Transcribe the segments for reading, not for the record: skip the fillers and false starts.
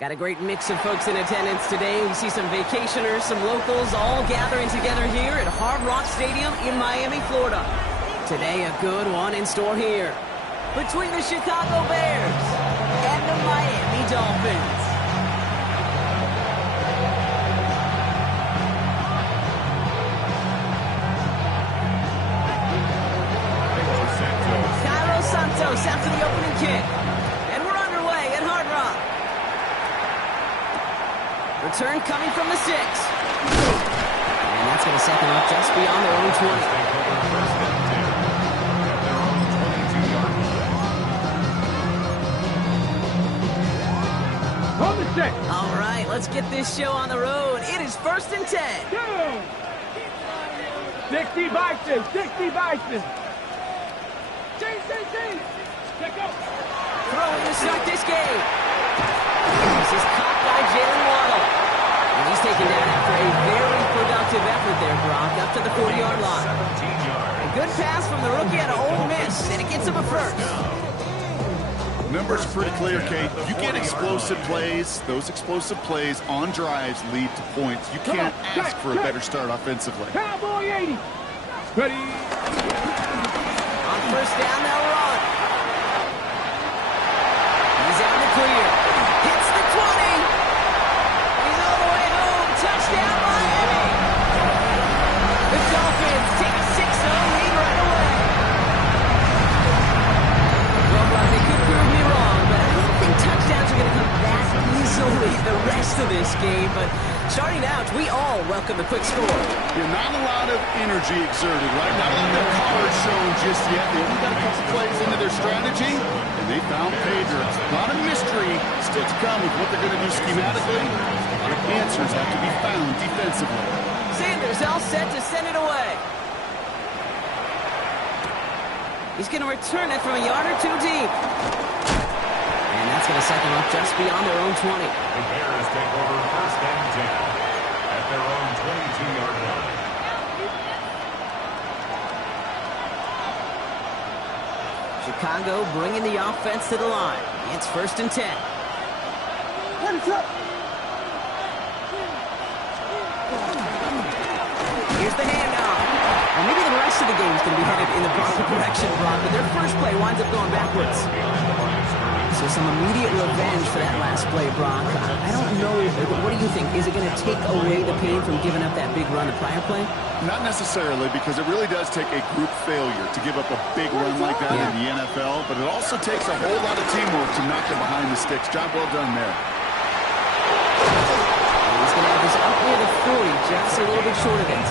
Got a great mix of folks in attendance today. We see some vacationers, some locals, all gathering together here at Hard Rock Stadium in Miami, Florida. Today, a good one in store here between the Chicago Bears and the Miami Dolphins. After the opening kick. And we're underway at Hard Rock. Return coming from the 6. And that's going to set them up just beyond their own 20. On the 6. All right, let's get this show on the road. It is 1st and 10. 60 Bison, 60 Bison. Throwing to start this game. This is caught by Jalen Waddle. And he's taken down after a very productive effort there, Brock, up to the 40-yard line. A good pass from the rookie out of Ole Miss, and it gets him a first. Numbers pretty clear, Kate. You get explosive plays. Those explosive plays on drives lead to points. You can't ask for a better start offensively. Cowboy 80. Ready. On first down, they'll run. He's out in the clear. Hits the 20. He's all the way home. Touchdown, Miami. The Dolphins take a 6-0 lead right away. Well, Brock, they could prove me wrong, but I don't think touchdowns are going to come that easily the rest of this game. But starting out, we all welcome the quick score. Yeah, not a lot of energy exerted, right? Not a lot of cards shown just yet. They only got a couple plays into their strategy, and they found pay dirt. A lot of mystery still to come with what they're going to do schematically. A lot of answers have to be found defensively. Sanders all set to send it away. He's going to return it from a yard or two deep. And that's going to set them up just beyond their own 20. The Bears take over 1st and 10 at their own 22-yard line. Chicago bringing the offense to the line. It's 1st and 10. Here's the handoff. Well, maybe the rest of the game is going to be headed in the proper direction, Brock, but their first play winds up going backwards. So some immediate revenge for that last play, Brock. I don't know. What do you think? Is it going to take away the pain from giving up that big run the prior play? Not necessarily, because it really does take a group failure to give up a big run like that in the NFL, but it also takes a whole lot of teamwork to knock it behind the sticks. Job well done there. He's going to have this up near the 40, just a little bit short of it.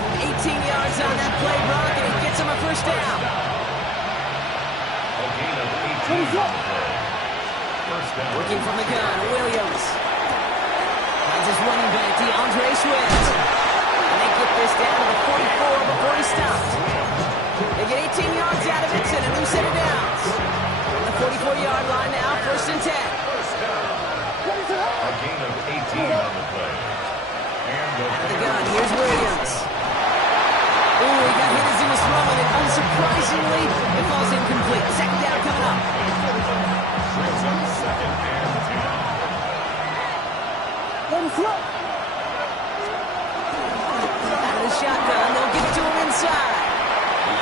Getting 18 yards on that play, Brock, and it gets him a first down. A gain of 18 on the play. First down. Working from the gun, Williams. Finds his running back, DeAndre Swift. And they get this down to the 44 before he stopped. They get 18 yards out of it and a new set of downs. On the 44-yard line now, 1st and 10. A gain of 18 on the play. And the gun, here's Williams. Ooh, he got hit as he was throwing it. Unsurprisingly, it falls incomplete. Second down coming up. Brings up 2nd and 10. Out of the shotgun, they'll give it to him inside.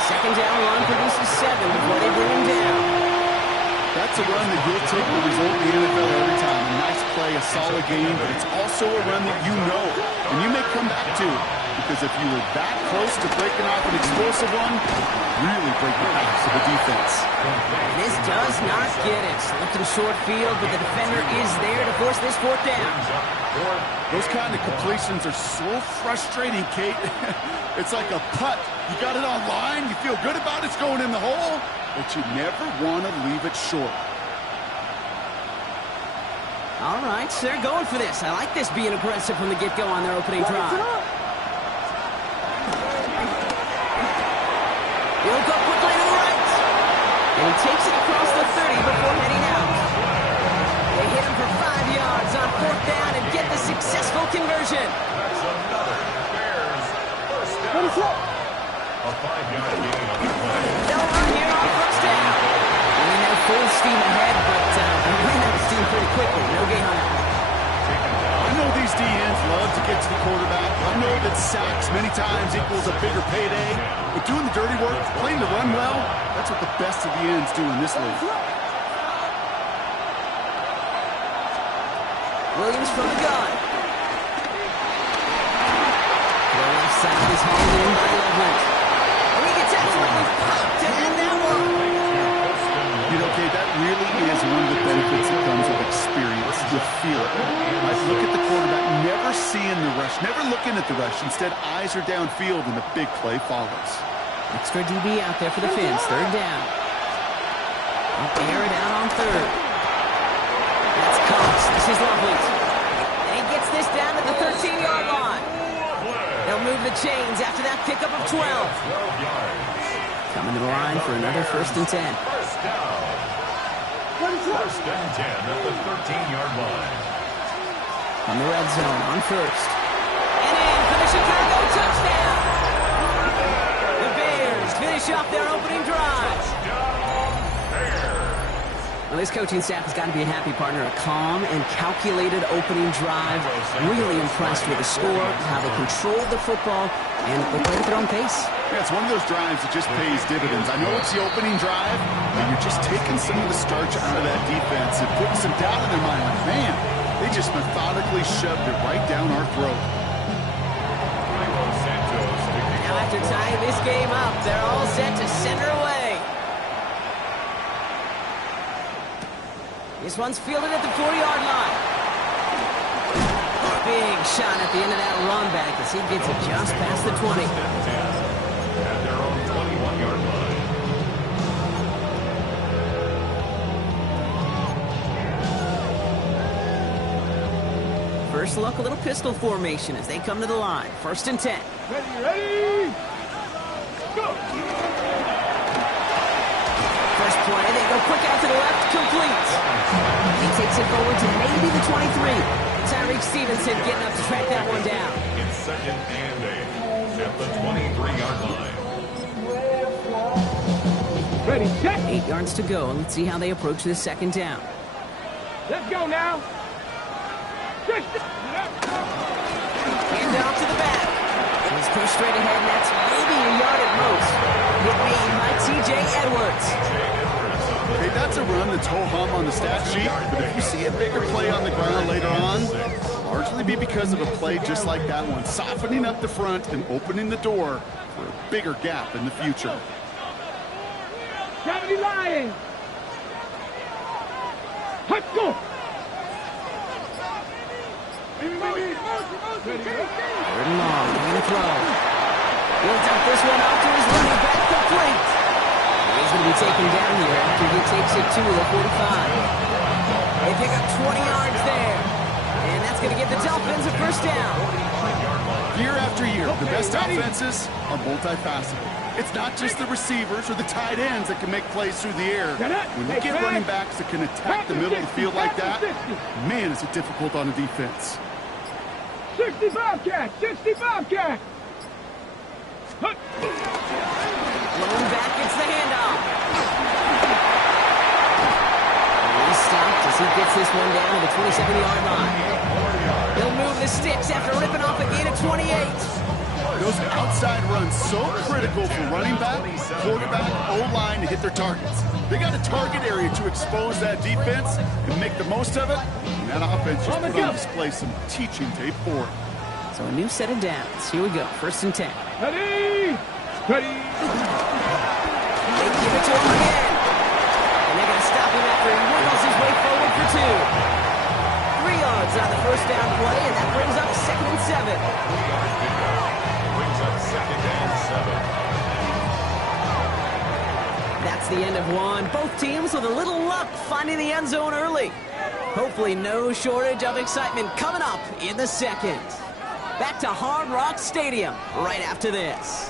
Second down run produces 7 before they bring him down. That's a run that you'll take the result in the NFL every time. A nice play, a solid game, but it's also a run that you know, and you may come back to it. Because if you were that close to breaking off an explosive one, really break the halves of the defense. This does not get it. Looking short field, but the defender is there to force this 4th down. Those kind of completions are so frustrating, Kate. It's like a putt. You got it on line, you feel good about it's going in the hole, but you never want to leave it short. All right, so they're going for this. I like this being aggressive from the get-go on their opening drive. He'll go quickly to the right. And he takes it across the 30 before heading out. They hit him for 5 yards on 4th down and get the successful conversion. That's another Bears first down. A 5-yard gain on the play. They'll run here on 1st down. And they're full steam ahead, but they ran out of steam pretty quickly. No gain on that one. I know these DNs love to get to the quarterback. I know that sacks many times equals a bigger payday. But doing the dirty work, playing to run well, that's what the best of the ends do in this league. Williams from the gun. The left side is hauled in by Loveland. And he gets absolutely popped to end that one. You know, Kay, that really is one of the benefits that comes with experience. You feel it. Like, look at the quarterback, never seeing the rush, never looking at the rush. Instead, eyes are downfield, and the big play follows. Extra DB out there for the Fins. Third down. They'll air it out on third. That's Cox. This is Loveland. And he gets this down at the 13-yard line. They'll move the chains after that pickup of 12. Coming to the line for another 1st and 10. First down. First and 10 at the 13-yard line. On the red zone, on first. And in for the Chicago touchdown. The Bears finish off their opening drive. Well, this coaching staff has got to be a happy partner. A calm and calculated opening drive. Really impressed with the score, how they controlled the football, and they played at their own pace. Yeah, it's one of those drives that just pays dividends. I know it's the opening drive, but you're just taking some of the starch out of that defense and putting some doubt in their mind. Like, man, they just methodically shoved it right down our throat. Now after tying this game up, they're all set to send her away. This one's fielded at the 4-yard line. Big shot at the end of that run back as he gets it just past the 20. At their own 21-yard line. First look, a little pistol formation as they come to the line. 1st and 10. Ready, go! First play, they go quick out to the left, complete. He takes it forward to maybe the 23. Tyreek Stevenson getting up to track that one down. In 2nd and 8 at the 23-yard line. Ready, set! 8 yards to go, and let's see how they approach this 2nd down. Let's go now! Hand off to the back. He's pushed straight ahead, and that's maybe a yard at most. Hit made by T.J. Edwards. Hey, that's a run that's ho-hum on the stat sheet, but if you see a bigger play on the ground later on, largely be because of a play just like that one, softening up the front and opening the door for a bigger gap in the future. Gravity Lions! Let's go! Third and long, going to throw. He'll dump this one out to his running back, complete. He's going to be taken down here after he takes it to the 45. They pick up 20 yards there. And that's going to give the Dolphins a 1st down. Year after year, the best offenses are multifaceted. It's not just the receivers or the tight ends that can make plays through the air. When you get running backs that can attack the middle of the field like that, man, is it difficult on a defense. 65 cat! 65 cat! Lone back gets the handoff. He's stopped as he gets this one down to the 27-yard line. He'll move the sticks after ripping off a gain of 28. Those outside runs so critical for running back, quarterback, O-line to hit their targets. They got a target area to expose that defense and make the most of it. And that offense just put on display some teaching tape for it. So a new set of downs. Here we go. 1st and 10. Ready! Ready! They give it to him again. And they're going to stop him after he wiggles his way forward for 2. 3 yards on the 1st down play, and that brings up 2nd and 7. Brings up 2nd and 7. That's the end of one. Both teams with a little luck finding the end zone early. Hopefully no shortage of excitement coming up in the 2nd. Back to Hard Rock Stadium right after this.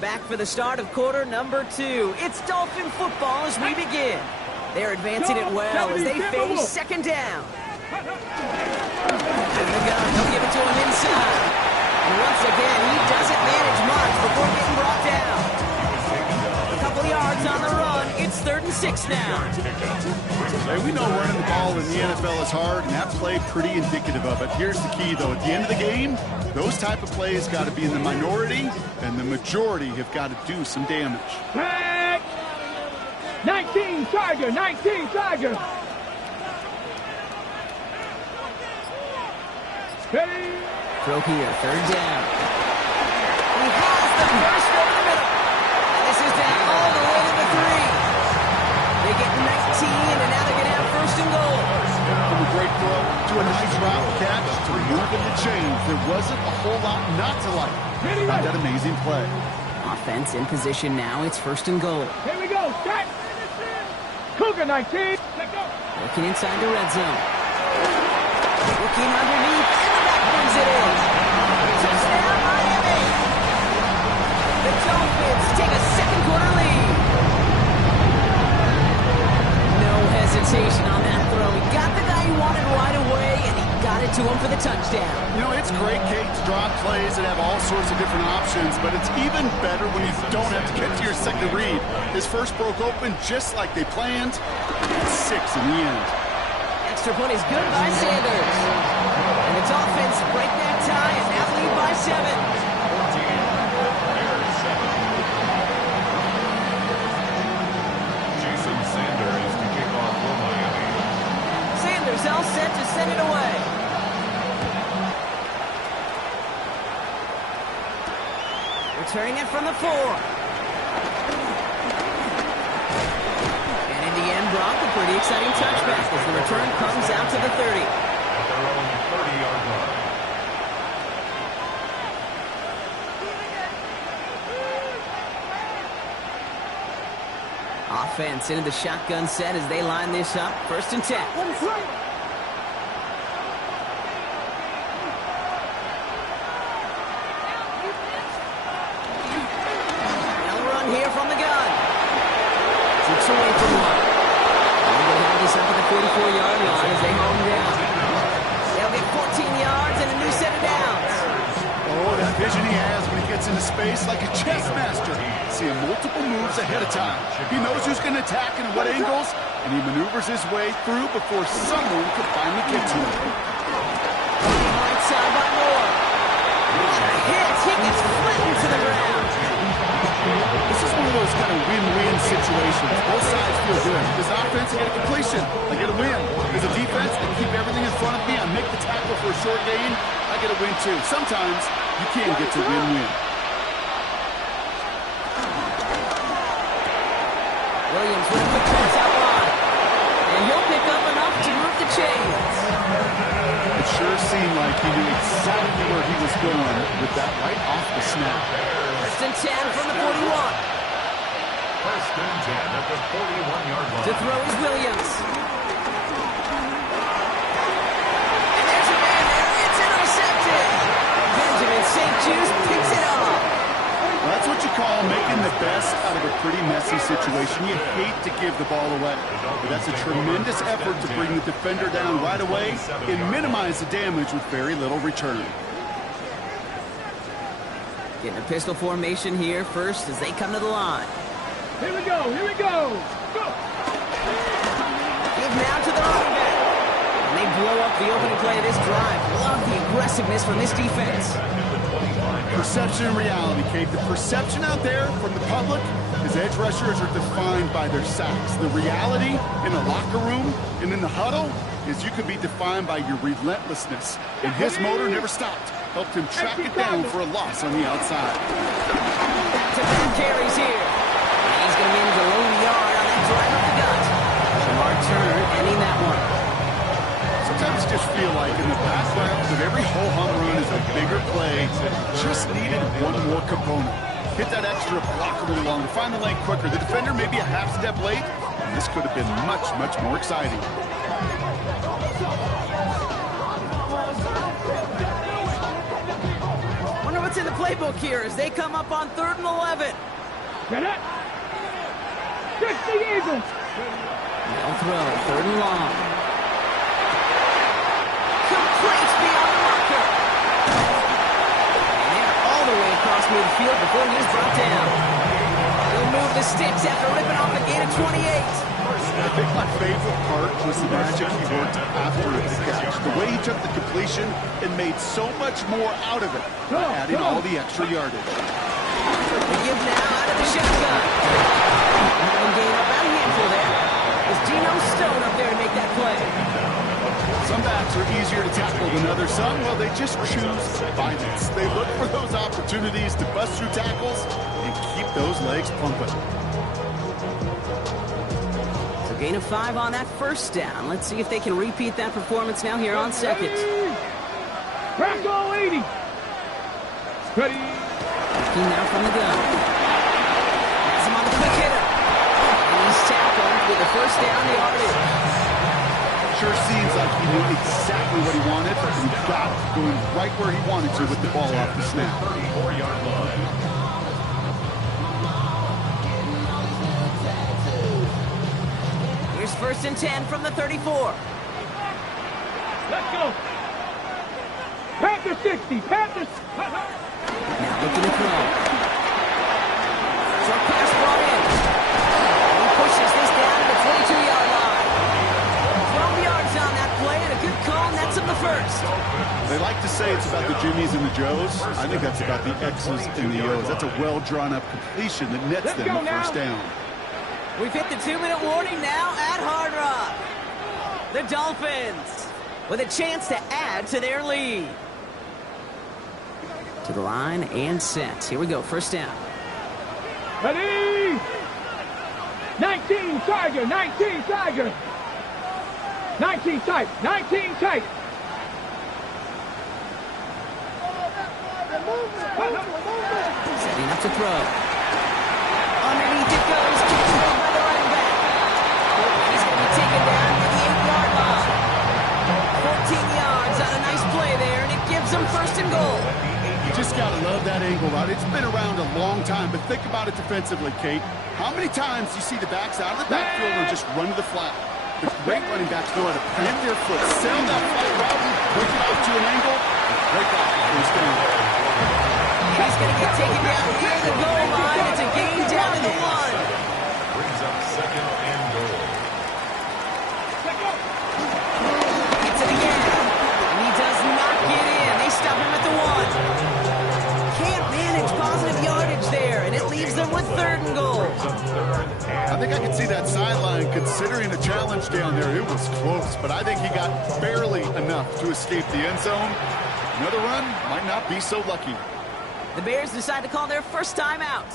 Back for the start of quarter number 2. It's Dolphin football as we begin. They're advancing it well as they face second down. And the gun, they'll give it to him inside. And once again, he doesn't manage much before getting brought down. A couple of yards on the run. It's 3rd and 6 now. Hey, we know running the ball in the NFL is hard, and that play pretty indicative of it. Here's the key, though. At the end of the game, those type of plays got to be in the minority, and the majority have got to do some damage. Back. 19 Tiger, 19 Tiger. Ready. Throw here, 3rd down. He has the first over the middle. And this is down all the way to the 3. They get 19, and now they're going to have 1st and goal. From a great throw to a nice route catch to moving the chains. There wasn't a whole lot not to like about that amazing play. Offense in position now. It's 1st and goal. Here we go. Set. Cougar 19. Let go. Looking inside the red zone. Looking underneath, and the back brings it in. Touchdown, Miami. The Dolphins take a second quarter lead. No hesitation on that throw. He got the guy he wanted right away, and he got it to him for the touchdown. You know, it's great, Kate, to draw plays that have all sorts of different options, but it's even better when you don't have to get to your second read. His first broke open just like they planned. That's 6 in the end. Extra point is good by Sanders. And the Dolphins break that tie and now lead by 7. Jason Sanders to kick off for Miami. Sanders all set to send it away. Returning it from the 4. And in the end, Brock, a pretty exciting touchback as the return comes out to the 30. At their own 30-yard line. Offense into the shotgun set as they line this up. 1st and 10. Here from the gun. 6 away from 1. And they'll have this up at the 44-yard line as they home down. They'll get 14 yards and a new set of downs. Oh, that vision he has when he gets into space like a chess master. Seeing multiple moves ahead of time. He knows who's going to attack and at what angles, and he maneuvers his way through before someone could finally get to him. Right side by Moore. Hits. He gets flattened to the ground. This is one of those kind of win-win situations. Both sides feel good. As an offense, I get a completion. I get a win. As a defense, I keep everything in front of me. I make the tackle for a short gain. I get a win, too. Sometimes you can get to win-win. Williams with a quick pass out wide. And he'll pick up enough to move the chains. It sure seemed like he knew exactly where he was going with that right off the snap. 1st and 10 from the 41. 1st and 10 at the 41-yard line. To throw is Williams. And there's a man there. It's intercepted. Benjamin St. Juice picks it up. That's what you call making the best out of a pretty messy situation. You hate to give the ball away, but that's a tremendous effort to bring the defender down right away and minimize the damage with very little return. Getting a pistol formation here first as they come to the line. Here we go. Here we go. Go. Give now to the running back. And they blow up the opening play of this drive. Love the aggressiveness from this defense. Perception and reality, Kate. The perception out there from the public is edge rushers are defined by their sacks. The reality in the locker room and in the huddle is you can be defined by your relentlessness. And his motor never stopped. Helped him track it down for a loss on the outside. Back-to-back carries here. And he's going to be into the low yard on that drive up the gut. Shamar Turner ending that one. Sometimes you just feel like in the back left of every ho-hum run is a bigger play. Just needed one more component. Hit that extra block a little longer. Find the lane quicker. The defender may be a half step late. And this could have been much, much more exciting. Wonder what's in the playbook here as they come up on 3rd and 11. Get it. 60 Eagles. They'll throw. 3rd and long. Complete beyond the marker. And they're all the way across midfield before he's brought down. He'll move the sticks after ripping off a gain of 28. I think my favorite part was the magic he worked after the catch. The way he took the completion and made so much more out of it, adding all the extra yardage. They give now out of the shotgun. And gain about a handful there. Is Geno Stone up there to make that play? Some backs are easier to tackle than others. Some, well, they just choose violence. They look for those opportunities to bust through tackles and keep those legs pumping. Gain of 5 on that 1st down. Let's see if they can repeat that performance now here on 2nd. Bracco 80. Ready. Looking now from the gun. Has him on the quick hitter. And he's tackled with the 1st down yardage. Sure seems like he knew exactly what he wanted, and he got it going right where he wanted to with the ball off the snap. 34-yard line. Here's 1st and 10 from the 34. Let's go. Panthers 60. Panthers. Now looking to throw. Short pass brought in. He pushes this down to the 22-yard line. 12 yards on that play and a good call nets him the 1st. They like to say it's about the Jimmies and the Joes. I think that's about the X's and the O's. That's a well-drawn-up completion that nets them the 1st down. We've hit the 2-minute warning now at Hard Rock. The Dolphins with a chance to add to their lead. To the line and set. Here we go, 1st down. Ready. 19 Tiger. 19 Tiger. 19 tight. 19 tight. Setting up to throw. Underneath it goes. Controlled by the running back. He's going to be taken down to the 8-yard line. 14 yards on a nice play there, and it gives them 1st and goal. You just got to love that angle, right? It's been around a long time, but think about it defensively, Kate. How many times do you see the backs out of the backfield and just run to the flat? The great running backs know how to plant their foot, sell that flat route, break it out to an angle, and break off first down. He's going to get taken down near the goal line. It's a gain down to the 1. Brings up 2nd and goal. Hits it again. And he does not get in. They stop him at the 1. Can't manage positive yardage there, and it leaves them with 3rd and goal. I think I can see that sideline considering a challenge down there. It was close, but I think he got barely enough to escape the end zone. Another run might not be so lucky. The Bears decide to call their 1st time out.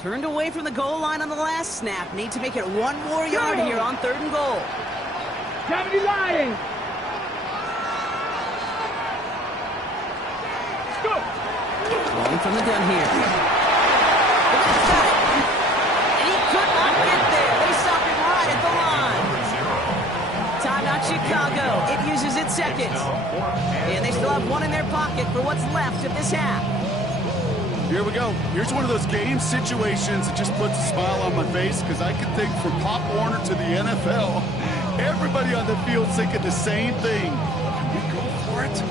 Turned away from the goal line on the last snap. Need to make it 1 more yard here on 3rd and goal. 70 Lions. Go. Rolling from the gun here. The Bears got it. And he could not get there. They stop him right at the line. Timeout Chicago. It uses its 2nd. And they still have 1 in their pocket for what's left of this half. Here we go. Here's one of those game situations that just puts a smile on my face because I can think from Pop Warner to the NFL, everybody on the field thinking the same thing. Can we go for it?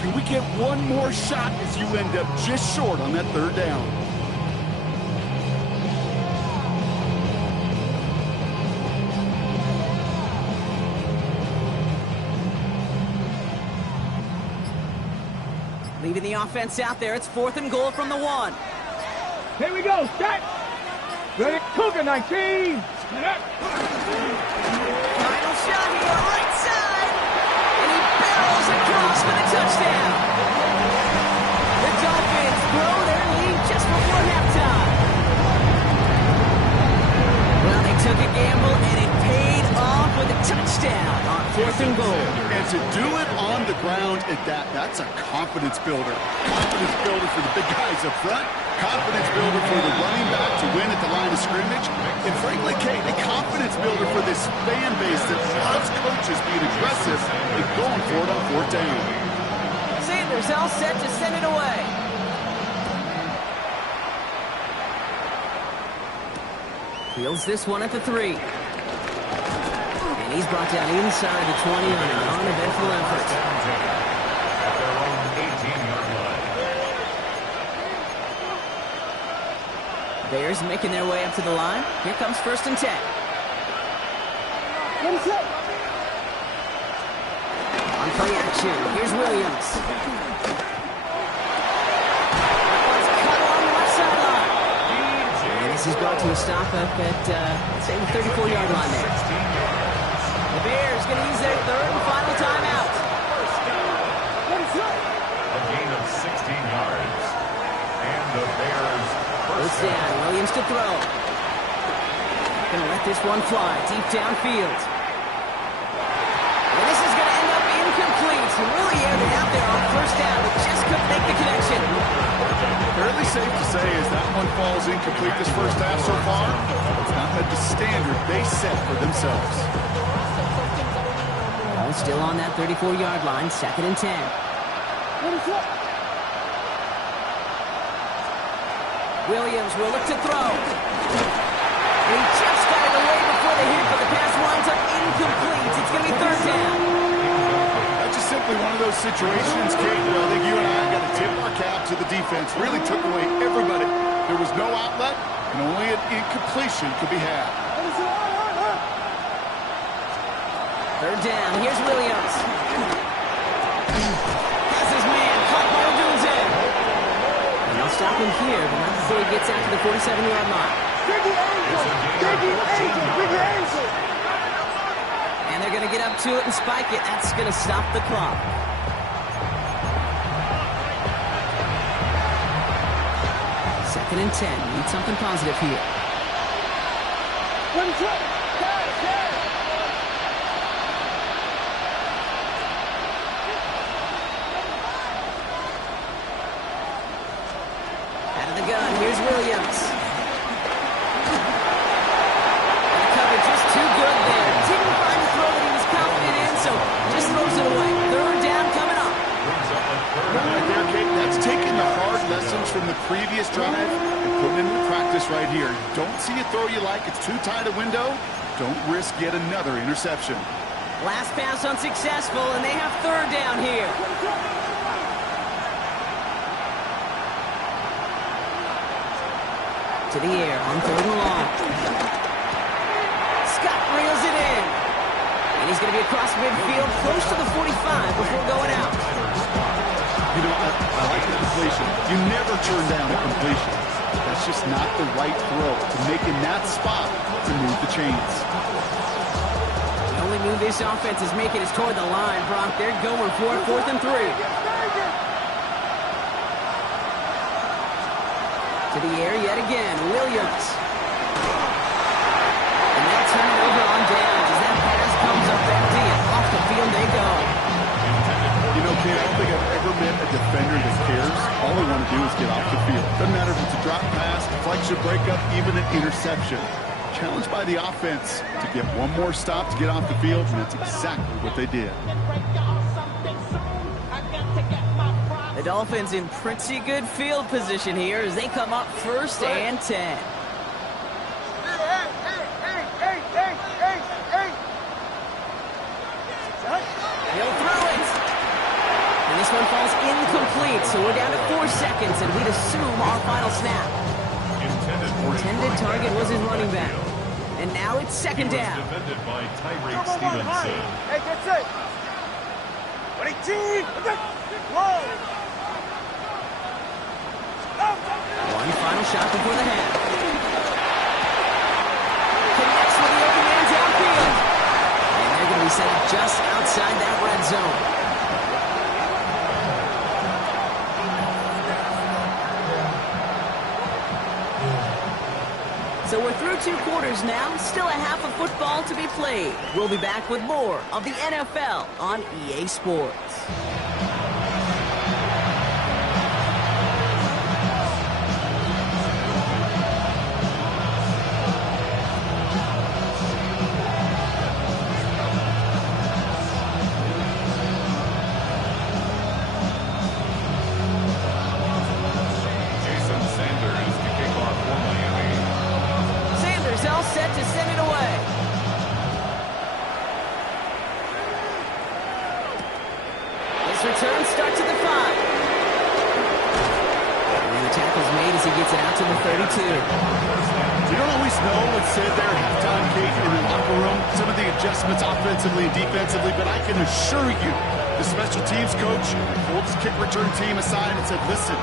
Can we get one more shot as you end up just short on that 3rd down? Leaving the offense out there. It's 4th and goal from the 1. Here we go. Start. Ready. Cougar 19. Final shot here, right side. And he barrels across for the touchdown. The Dolphins grow their lead just before halftime. Well, they took a gamble, and it paid off with a touchdown on 4th and goal. And to do it on the ground at that's a confidence builder. Confidence builder for the big guys up front. Confidence builder for the running back to win at the line of scrimmage. And frankly, Kate, a confidence builder for this fan base that loves coaches being aggressive and going for it on 4th down. Sanders all set to send it away. Fields this one at the 3. he's brought down inside the 20 on an uneventful effort. At their own 18-yard line. Bears making their way up to the line. Here comes 1st and 10. On play action, here's Williams. Let's cut along the left sideline. And this is brought to a stop up at, let's say, the 34-yard line there. The Bears going to use their 3rd and final timeout. A gain of 16 yards. And the Bears It's down. Williams to throw. Going to let this one fly deep downfield. And this is going to end up incomplete. Really aired it out there on 1st down, but just couldn't make the connection. Fairly safe to say as that one falls incomplete this first half so far. It's not met the standard they set for themselves. Ball still on that 34-yard line, 2nd and 10. Williams will look to throw. And he just got it away before the hit, but the pass winds up incomplete. It's going to be 3rd down. That's just simply one of those situations, Kate, where I think you and I got to tip our cap to the defense. Really took away everybody. There was no outlet, and only an incompletion could be had. 3rd down. Here's Williams. Has his man. Caught Muldoon's in. And they'll stop him here, but not before he gets out to the 47-yard line. And they're going to get up to it and spike it. That's going to stop the clock. Second and 10. Need something positive here. Out of the gun. Here's Williams. And the cover just too good there. Didn't find the throw that he was confident in, so just throws it away. 3rd down coming up. Right there, Kate, that's taking the hard lessons from the previous drive and putting it into practice right here. Don't see a throw you like. It's too tight a window. Don't risk yet another interception. Last pass unsuccessful, and they have 3rd down here. To the air on 3rd and long. Scott reels it in. And he's going to be across midfield, close to the 45 before going out. You know, I like the completion. You never turn down a completion. That's just not the right throw to make in that spot to move the chains. The only move this offense is making is toward the line, Brock. They're going for it, 4th and 3. To the air yet again, Williams. And they'll turn it over on downs as that pass comes up empty and off the field they go. You know, Kate, I don't think I've ever met a defender that cares. All they want to do is get off the field. Doesn't matter if it's a drop pass, deflection, breakup, even an interception. Challenged by the offense to get one more stop to get off the field, and that's exactly what they did. The Dolphins in pretty good field position here as they come up 1st and 10. He'll throw it. And this one falls incomplete, so we're down to 4 seconds, and we'd assume our final snap. Intended target was his running back. And now it's 2nd down. Defended by Tyreek Stevenson. Hey, that's it. 22. Whoa. One final shot before the half. Connects with the open man downfield. And they're going to be set up just outside that red zone. So we're through 2 quarters now. Still a half of football to be played. We'll be back with more of the NFL on EA Sports. gets it out to the 32. You don't always know what's said there at halftime, Kate, in the locker room, some of the adjustments offensively and defensively, but I can assure you the special teams coach pulled his kick return team aside and said, listen,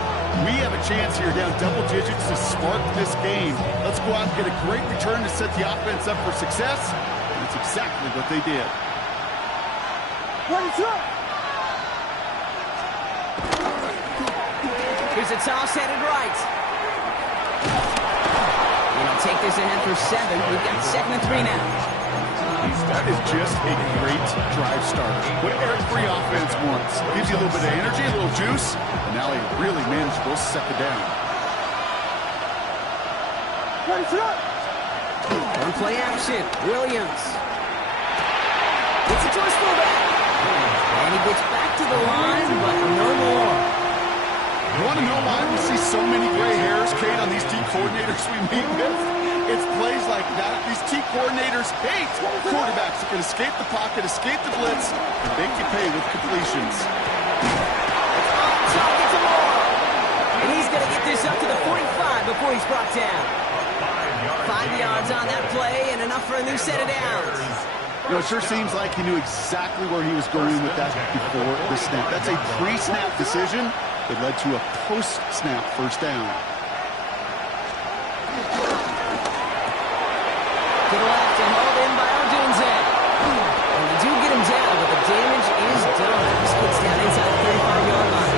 we have a chance here down double digits to spark this game. Let's go out and get a great return to set the offense up for success. And that's exactly what they did. Here's a toss headed right. And he'll take this ahead for 7. We've got 2nd and 3 now. That is just a great drive starter. What every offense wants. Gives you a little bit of energy, a little juice, and now a really manageable 2nd down. On play action, Williams. Gets it to his fullback. And he gets back to the line, but no more. You want to know why we see so many gray hairs, Kate, on these team coordinators we meet with? It's plays like that. These team coordinators hate quarterbacks that can escape the pocket, escape the blitz, and make you pay with completions. And he's going to get this up to the 45 before he's brought down. 5 yards on that play and enough for a new set of downs. You know, it sure seems like he knew exactly where he was going with that before the snap. That's a pre-snap decision that led to a post-snap 1st down. To the left and hauled in by Odunze. And they do get him down, but the damage is done. This kid's down inside the 35-yard line.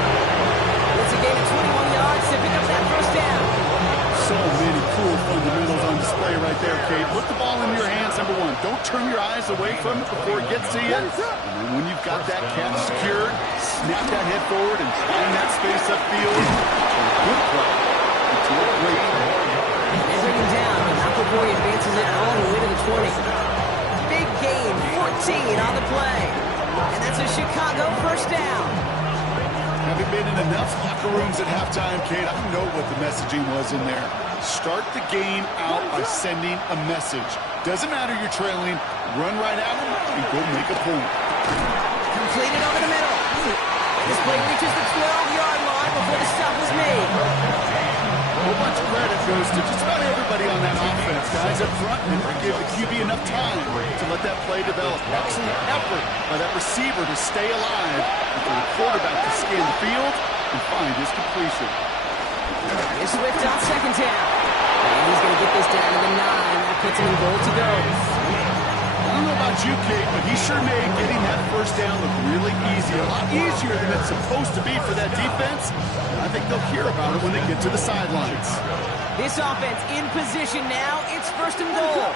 It's a gain of 21 yards to pick up that 1st down. So many cool fundamentals on display right there, Kate. Put the ball in your hands, number 1. Don't turn your eyes away from it before it gets to you. And then when you've got that catch secured, snap that head forward and find that space upfield. Good play. It's a great play. They bring him down, and McElroy advances it all the way to the 20. Big gain, 14 on the play. And that's a Chicago 1st down. Having been in enough locker rooms at halftime, Kate, I know what the messaging was in there. Start the game out by sending a message. Doesn't matter you're trailing, run right at them and go make a point. Completed over the middle. This play reaches the 12-yard line before the stop was made. A whole bunch of credit goes to just about everybody on that offense. Guys up front never give the QB enough time to let that play develop. Excellent effort by that receiver to stay alive and for the quarterback to scan the field and find his completion. Here's Swift on 2nd down. And he's going to get this down to the 9. That puts him in goal to go. I don't know about you, Kate, but he sure made getting that 1st down look really easy. A lot easier than it's supposed to be for that defense. I think they'll hear about it when they get to the sidelines. This offense in position now. It's 1st and goal.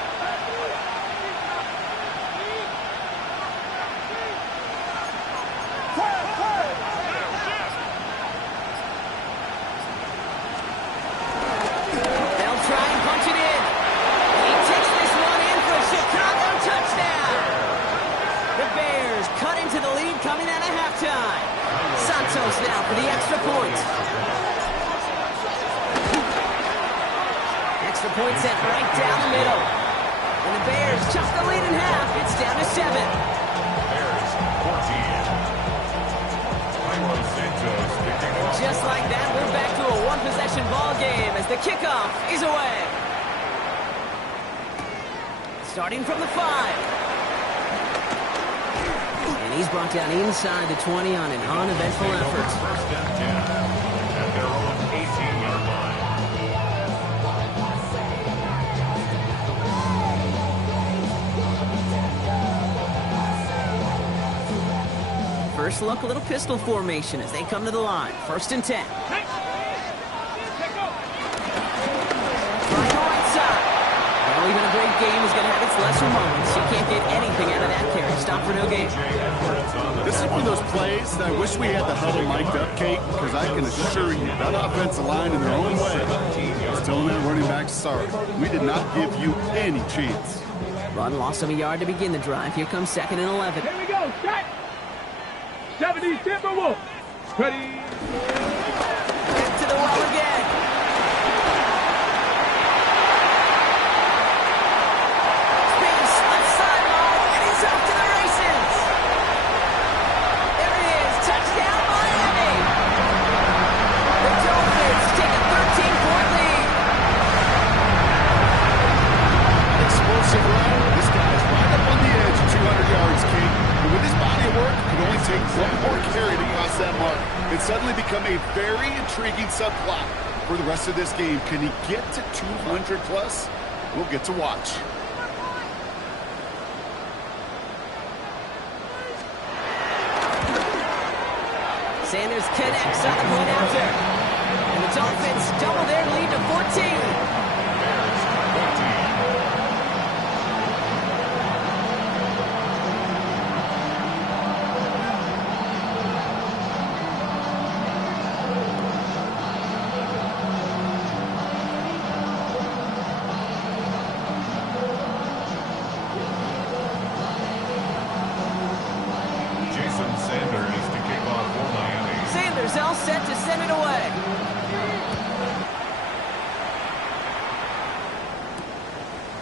They'll try and punch it in. He takes this one in for a Chicago touchdown. The Bears cut into the lead coming out of halftime. Santos now for the extra point. Extra point set right down the middle. And the Bears chop the lead in half. It's down to 7. Bears 14. Just like that, we're back to a one-possession ball game as the kickoff is away. Starting from the 5. And he's brought down inside the 20 on an uneventful effort. 1st and 10 at their own 18-yard line. First look, a little pistol formation as they come to the line. 1st and 10. Right side. Well, even a great game is going to have its lesser moments. You can't get anything out of that carry. Stop for no gain. This is one of those plays that I wish we had the huddle mic'd up, Kate, because I can assure you that offensive line in their own way is telling that running back, sorry, we did not give you any chance. Run lost him a yard to begin the drive. Here comes 2nd and 11. Here we go. Shot. 70 Timberwolves. Ready. Get to the well again. Space left sideline, and he's off to the races. There it is. Touchdown, Miami. The Dolphins take a 13-point lead. past that mark. It's suddenly become a very intriguing subplot for the rest of this game. Can he get to 200 plus? We'll get to watch. Sanders connects on the point after. And the Dolphins double their lead to 14. All set to send it away.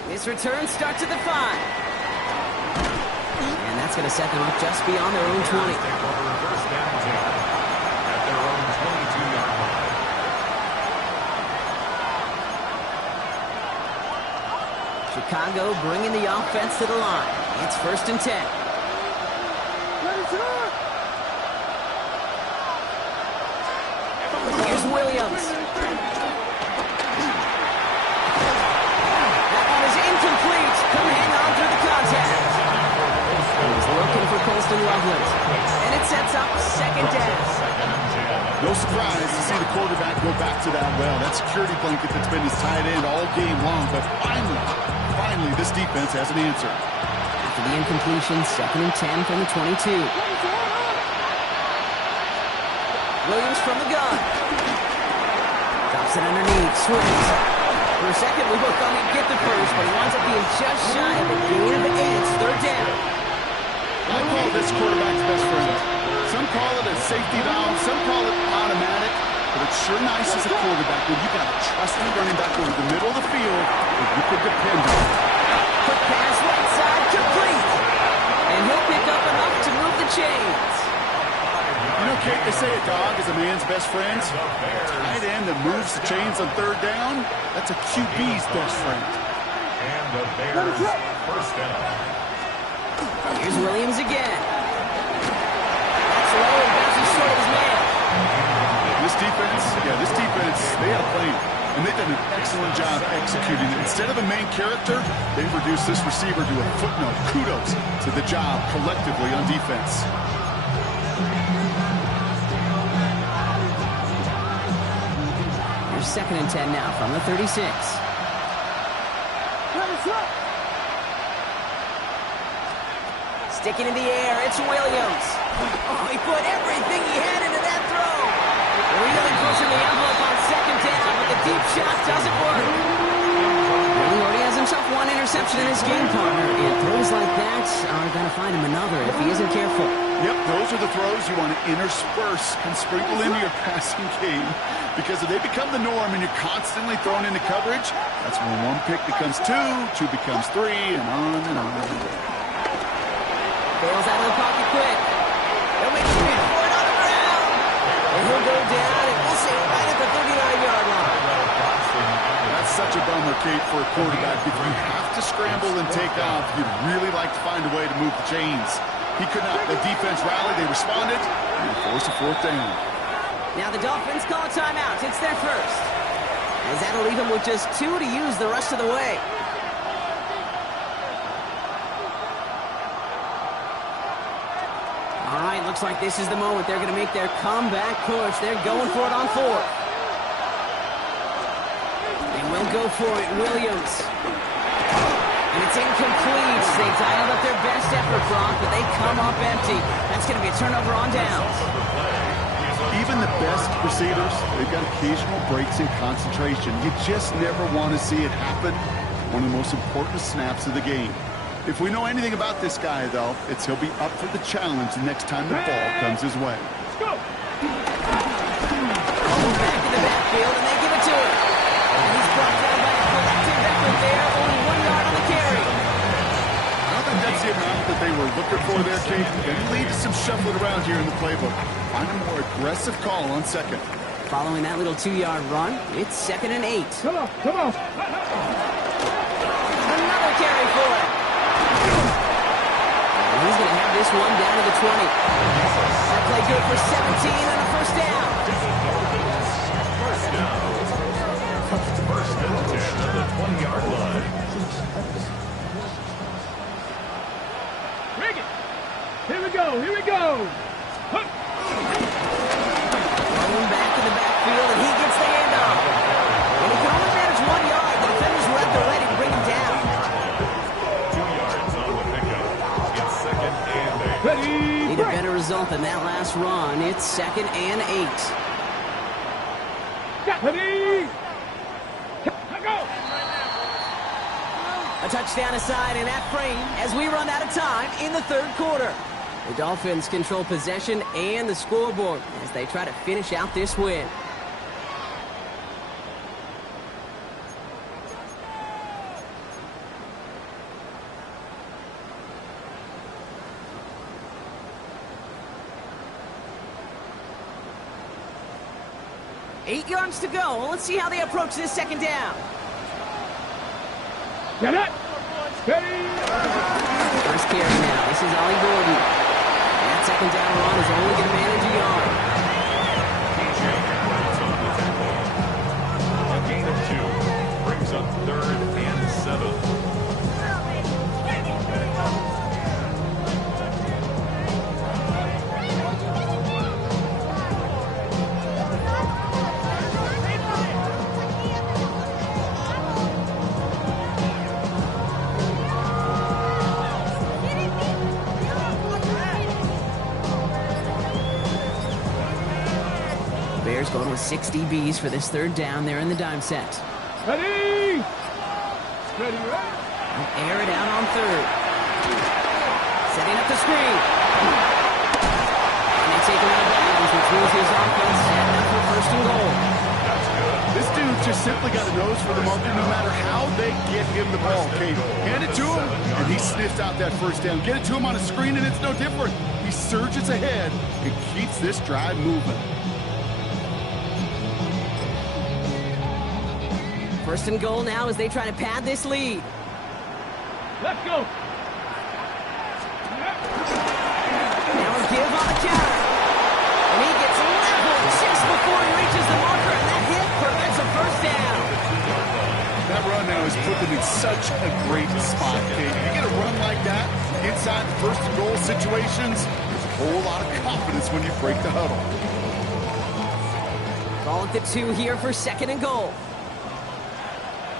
This return starts at the 5. And that's going to set them up just beyond their own 20. At their own 22-yard line. Chicago bringing the offense to the line. It's 1st and 10. Here's Williams. That one is incomplete. Couldn't hang on through the contact. He's looking for Colston Loveland. And it sets up 2nd down. No surprise to see the quarterback go back to that well. That security blanket that's been his tight end all game long. But finally, this defense has an answer. After the incompletion, 2nd and 10 from the 22. Williams from the gun. Drops it underneath. Swings. For a second, we both thought he'd get the first, but he winds up being just shy of a gain of against 3rd down. I call this quarterback's best friend. Some call it a safety valve, some call it automatic, but it's sure nice as a quarterback when you got a trusted running back over the middle of the field that you could depend on. Quick pass right side, complete. And he'll pick up enough to move the chains. You know, Kate, they say a dog is a man's best friend. A tight end that moves the chains on 3rd down, that's a QB's best friend. And the Bears 1st down. Here's Williams again. That's low and bounces short of his man. This defense, they had a plan. And they've done an excellent job executing it. Instead of a main character, they've reduced this receiver to a footnote. Kudos to the job collectively on defense. Here's 2nd and 10 now from the 36. Sticking in the air, it's Williams. Oh, he put everything he had into that throw. Really pushing the envelope on 2nd down, but the deep shot doesn't work. Well, he already has himself one interception in his game, partner. And throws like that are going to find him another if he isn't careful. Yep, those are the throws you want to intersperse and sprinkle into your passing game. Because if they become the norm and you're constantly thrown into coverage, that's when 1 pick becomes 2, 2 becomes 3, and on and on. Bails out of the pocket quick. They'll make a reach for it on the ground. And he'll go down, and we'll say right at the 39-yard line. That's such a bummer, Kate, for a quarterback. If you have to scramble and take off, you'd really like to find a way to move the chains. He could not. The defense rallied. They responded. And they forced a 4th down. Now the Dolphins call a timeout. It's their first. As that'll leave them with just 2 to use the rest of the way. All right, looks like this is the moment. They're going to make their comeback push. They're going for it on 4th. They will go for it. Williams. And it's incomplete. They dialed up their best effort, Brock, but they come up empty. That's going to be a turnover on downs. Even the best receivers, they've got occasional breaks in concentration. You just never want to see it happen. One of the most important snaps of the game. If we know anything about this guy, though, it's he'll be up for the challenge the next time the ball comes his way. Let's go. Back in the backfield, and they give it to him. And he's brought down by a collective effort there. Only 1 yard on the carry. I don't think that's the amount that they were looking for there, Kate. They lead to some shuffling around here in the playbook. Find a more aggressive call on 2nd. Following that little 2-yard run, it's 2nd and 8. Come on, come on. Another carry for it. And he's going to have this one down to the 20. That play good for 17 and a first down. First down. First and 10 at the 20-yard line. Bring it. Here we go. Here we go. Huh. Throwing back in the backfield, and he gets the handoff. And he can only manage 1 yard. The defenders were at the ready to bring him down. 2 yards on the pickup. It's second and 8. Ready. Need a better result than that last run. It's second and 8. Ready. Go. A touchdown aside in that frame as we run out of time in the third quarter. The Dolphins control possession and the scoreboard as they try to finish out this win. Eight yards to go. Let's see how they approach this second down. Get it. Ready. First carry now. This is Ollie Gordon. That second down run is only going to manage a yard. TJ Edwards on the tackle. A gain of 2 brings up third and 7. Bears going with 6 DBs for this third down there in the dime set. Ready. Ready. They'll air it out on third. Setting up the screen. And they take him out of bounds, which moves his offense setting up for first and goal. That's good. This dude just simply got a nose for the marker no matter how they get him the ball. Okay, hand it to him, and he sniffs out that first down. Get it to him on a screen, and it's no different. He surges ahead and keeps this drive moving. First and goal now as they try to pad this lead. Let's go. Now a give on the counter. And he gets leveled just before he reaches the marker, and that hit prevents a first down. That run now has put them in such a great spot, Kate. You get a run like that inside first and goal situations, there's a whole lot of confidence when you break the huddle. Ball at the 2 here for second and goal.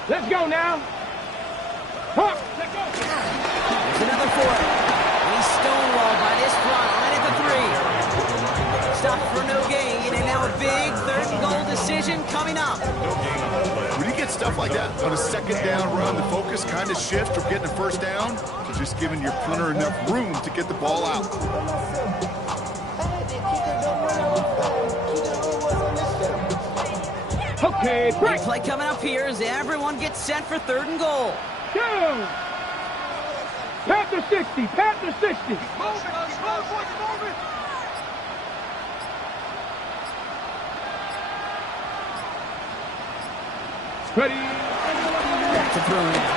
Let's go now. Huh. Let's go. There's another for it. And he's stonewalled by this front line at the 3. Stopped for no gain, and now a big third and goal decision coming up. When you get stuff like that on a second down run, the focus kind of shifts from getting a first down to just giving your punter enough room to get the ball out. Okay, Big break. play coming up here as everyone gets set for third and goal. Go. Panther 60. Panther 60. Ready. Back to throw now.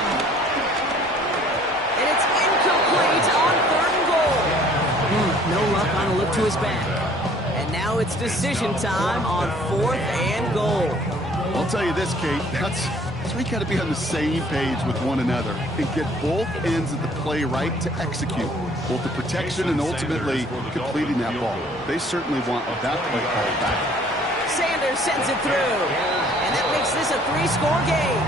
And it's incomplete on third and goal. No luck on a look to his back. And now it's decision time on fourth and goal. I'll tell you this, Kate, that's we got to be on the same page with one another and get both ends of the play right to execute, both the protection and ultimately completing that ball. They certainly want that play called back. Sanders sends it through, and that makes this a 3-score game.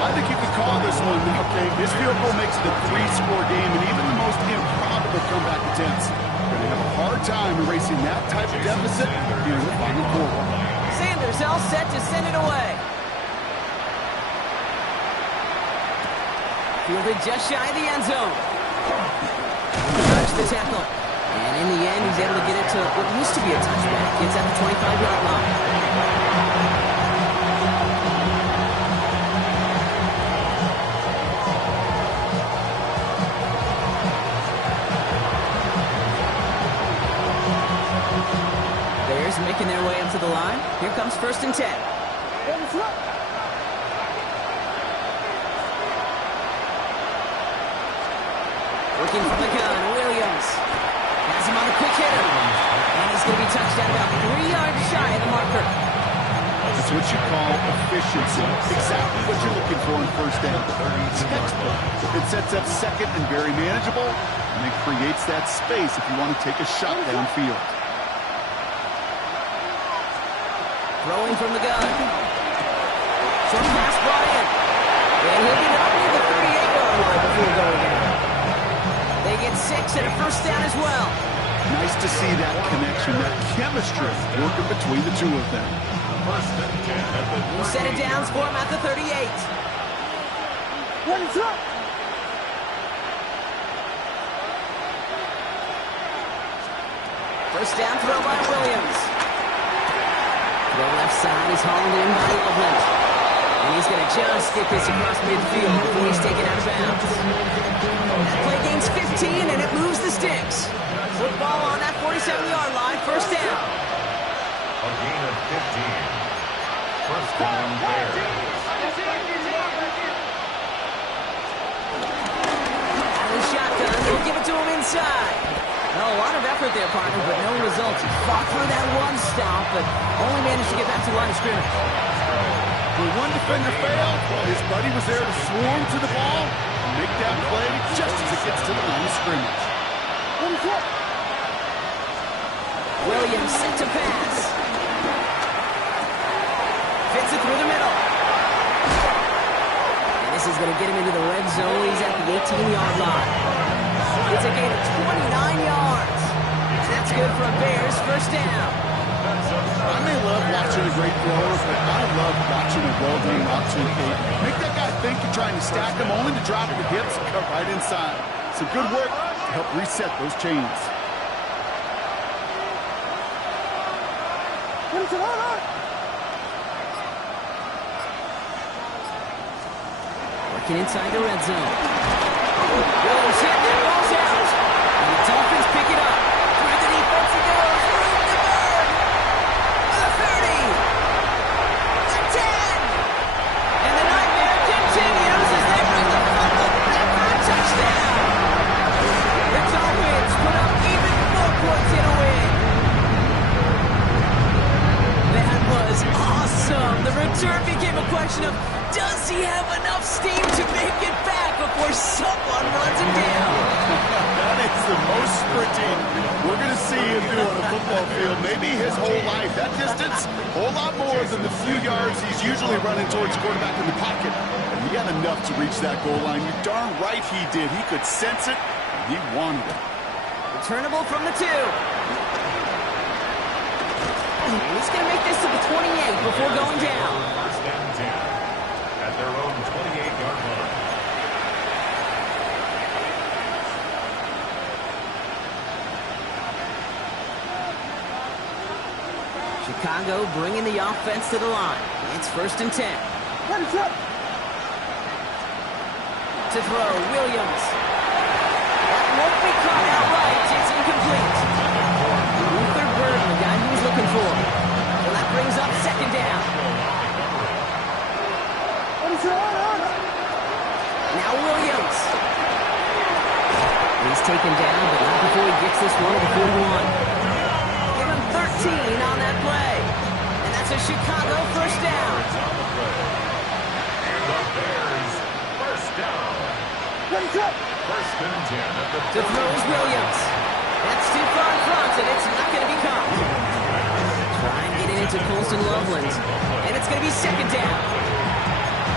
I think you could call this one now, Kate. This field goal makes it a 3-score game, and even the most improbable comeback attempts are going to have a hard time erasing that type of deficit here in the final quarter. Sanders all set to send it away. Fielded just shy of the end zone. Touch the tackle. And in the end, he's able to get it to what used to be a touchback. It's at the 25-yard line. Bears making their way up to the line. Here comes first and 10. Working from the gun, Williams. Has him on the quick hitter. going to be touched down about 3 yards shy of the marker. That's what you call efficiency. Exactly what you're looking for in first down. Textbook. It sets up second and very manageable, and it creates that space if you want to take a shot downfield. Throwing from the gun. Short pass brought in. And he'll get up near the 38-yard line before going down. They get 6 and a first down as well. Nice to see that connection, that chemistry working between the two of them. First and 10 at the New set of downs for him at the 38. First down throw by Williams. Throw left side is hauled in by Loveland. And he's going to just get this across midfield before he's taken out of bounds. Play gains 15 and it moves the sticks. Football on that 47-yard line, first down. A gain of 15. First down Bears. Out of the shotgun, they'll give it to him inside. Well, a lot of effort there, partner, but no results. He fought through that one stop, but only managed to get back to the line of scrimmage. When one defender failed, his buddy was there to swarm to the ball and make that play just as it gets to the line of scrimmage. Williams set to pass. Fits it through the middle. And this is going to get him into the red zone. He's at the 18-yard line. It's a gain of 29 yards. That's good for a Bears first down. I may love watching a great thrower, but I love watching a well-done route to make that guy think you're trying to stack him, only to drop the hips and cut right inside. Some good work to help reset those chains. Working inside the red zone. Williams hit, there goes out. And the Dolphins pick it up. Through the defense he goes. Room to burn. The 30. The 10. And the nightmare continues as they bring the fumble back for a touchdown. The Dolphins put up even more points in a win. That was awesome. The return became a question of, does he have enough steam to make it back before someone runs him down? That is the most sprinting we're going to see him do on a football field. Maybe his whole life. That distance, a whole lot more than the few yards he's usually running towards quarterback in the pocket. And he had enough to reach that goal line. You're darn right he did. He could sense it, and he wanted it. Returnable from the 2. He's going to make this to the 28 before going down. First down 10 at their own 28-yard line. Chicago bringing the offense to the line. It's first and 10. To throw, Williams. That won't be caught outright. It's incomplete. Luther Burden, the guy he was looking for. So that brings up second down. Now Williams. He's taken down, but not before he gets this one to the 41. Give him 13 on that play. And that's a Chicago first down. And the Bears first down. First and 10 at the To throw is Williams. That's too far in front, and it's not going to be caught. Trying to get it into Colston Loveland. And it's going to be second down.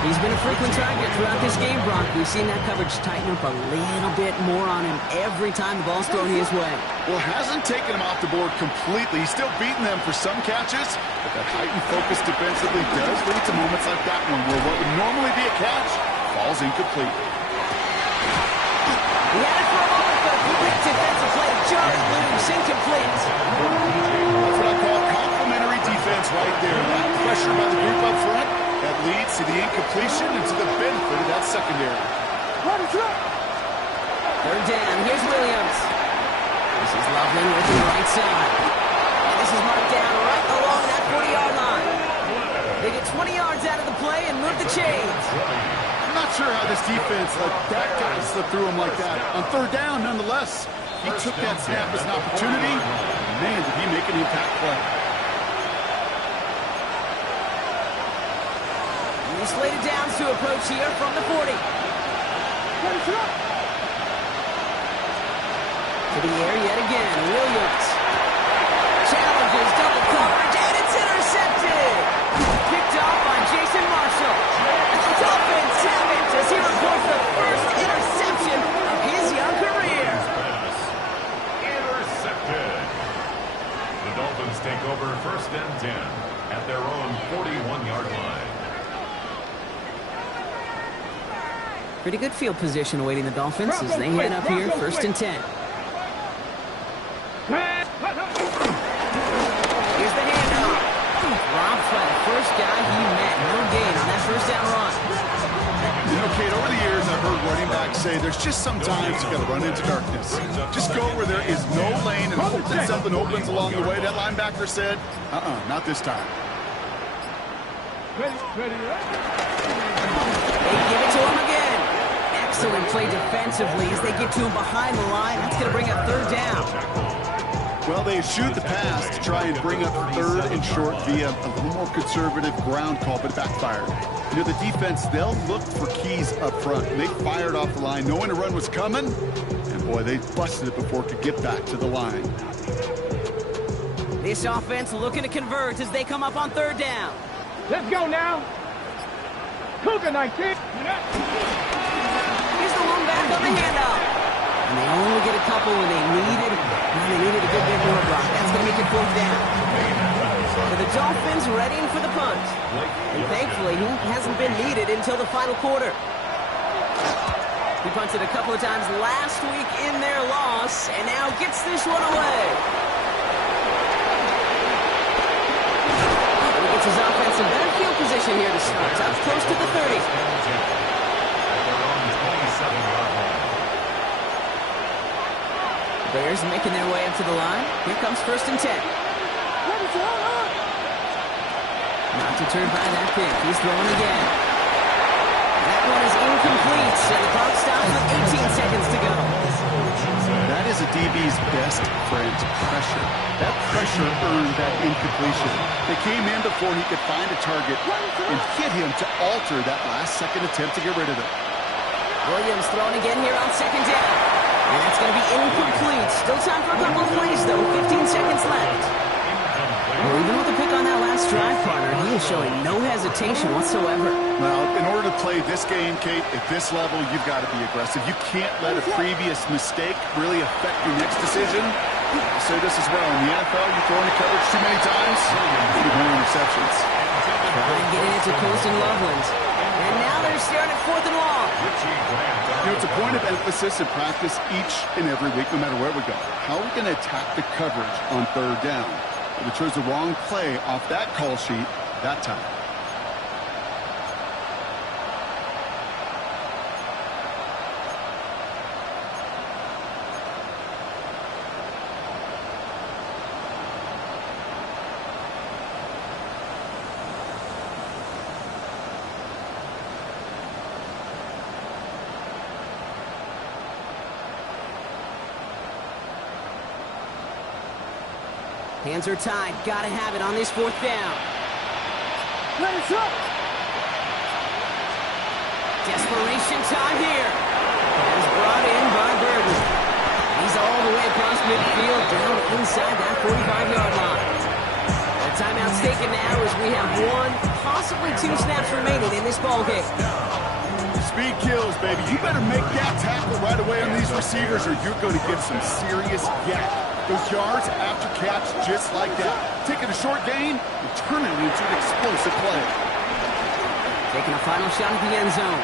He's been a frequent target throughout this game, Brock. We've seen that coverage tighten up a little bit more on him every time the ball's thrown his way. Well, hasn't taken him off the board completely. He's still beating them for some catches, but that heightened focus defensively does lead to moments like that one where what would normally be a catch falls incomplete. He had it for a moment, but a quick defensive play jarred loose, incomplete. That's what I call complimentary defense right there. That pressure by the group up front, that leads to the incompletion and to the benefit of that secondary. Third down, here's Williams. This is Loveland with the right side. And this is marked down right along that 40-yard line. They get 20 yards out of the play and move the chains. I'm not sure how this defense let that guy slip through him like that. On third down, nonetheless, He took that snap as an opportunity. Man, did he make an impact play. He's slated down to approach here from the 40. To the air yet again. Williams challenges double coverage, and it's intercepted. Picked off by Jason Marshall. The Dolphins have it as he reports the first interception of his young career. Intercepted. The Dolphins take over 1st and 10 at their own 41-yard line. Pretty good field position awaiting the Dolphins as they head up here 1st and 10. Here's the handoff. Robbed by the first guy he met. No gain on that 1st down run. You know, Kate, over the years I've heard running backs say there's just sometimes you got to run into darkness. Just go where there is no lane and hope that something opens along the way. That linebacker said, not this time. Ready. They give it to him again. Excellent play defensively as they get to him behind the line. That's going to bring up 3rd down. Well, they eschewed the pass to try and bring up 3rd and short via a little more conservative ground call, but it backfired. You know, the defense, they'll look for keys up front. They fired off the line knowing a run was coming, and boy, they busted it before it could get back to the line. This offense looking to convert as they come up on 3rd down. Let's go now. Cougar 19. Here's the one back on the handoff. And they only get a couple when they needed a good bit more block. That's going to make it 4th down. So the Dolphins readying for the punt. And thankfully, he hasn't been needed until the final quarter. He punted a couple of times last week in their loss, and now gets this one away. He gets his offense in better field position here to start. Up close to the 30. Bears making their way up to the line. Here comes 1st and 10. Not deterred by that pick. He's throwing again. That one is incomplete, and the clock stops with 18 seconds to go. That is a DB's best friend, pressure. That pressure earned that incompletion. They came in before he could find a target and hit him to alter that last-second attempt to get rid of it. Williams throwing again here on 2nd down. And that's going to be incomplete. Still time for a couple of plays, though. 15 seconds left. Well, even with the pick on that last drive, partner, he is showing no hesitation whatsoever. Well, in order to play this game, Kate, at this level, you've got to be aggressive. You can't let a previous mistake really affect your next decision. I'll say this as well. In the NFL, you throw into coverage too many times, you get more interceptions. Trying to get into Colston Loveland. And now they're staring at 4th and long. You know, it's a point of emphasis in practice each and every week, no matter where we go. How are we going to attack the coverage on 3rd down? We chose the wrong play off that call sheet that time. Hands are tied. Got to have it on this 4th down. Desperation time here. As brought in by Burton. He's all the way across midfield, down inside that 45-yard line. The timeout's taken now as we have 1, possibly 2 snaps remaining in this ballgame. Speed kills, baby. You better make that tackle right away on these receivers or you're going to get some serious yak. Those yards after catch just like that. Taking a short gain and turning it into an explosive play. Taking a final shot at the end zone.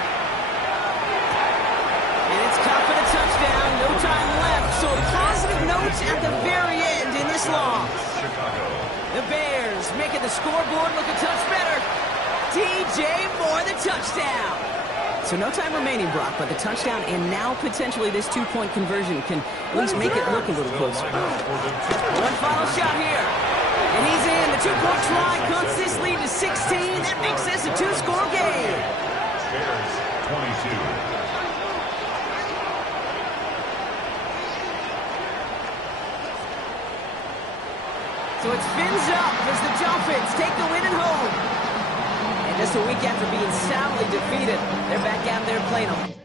And it's caught for the touchdown. No time left. So a positive note at the very end in this loss. The Bears making the scoreboard look a touch better. DJ Moore, the touchdown. So no time remaining, Brock, but the touchdown and now potentially this 2-point conversion can at least make it look a little closer. One final shot here. And he's in. The 2-point try cuts this lead to 16. That makes this a 2-score game. Bears 22. So it's fins up as the Dolphins take the win at home. And just a week after being soundly defeated, they're back out there playing them.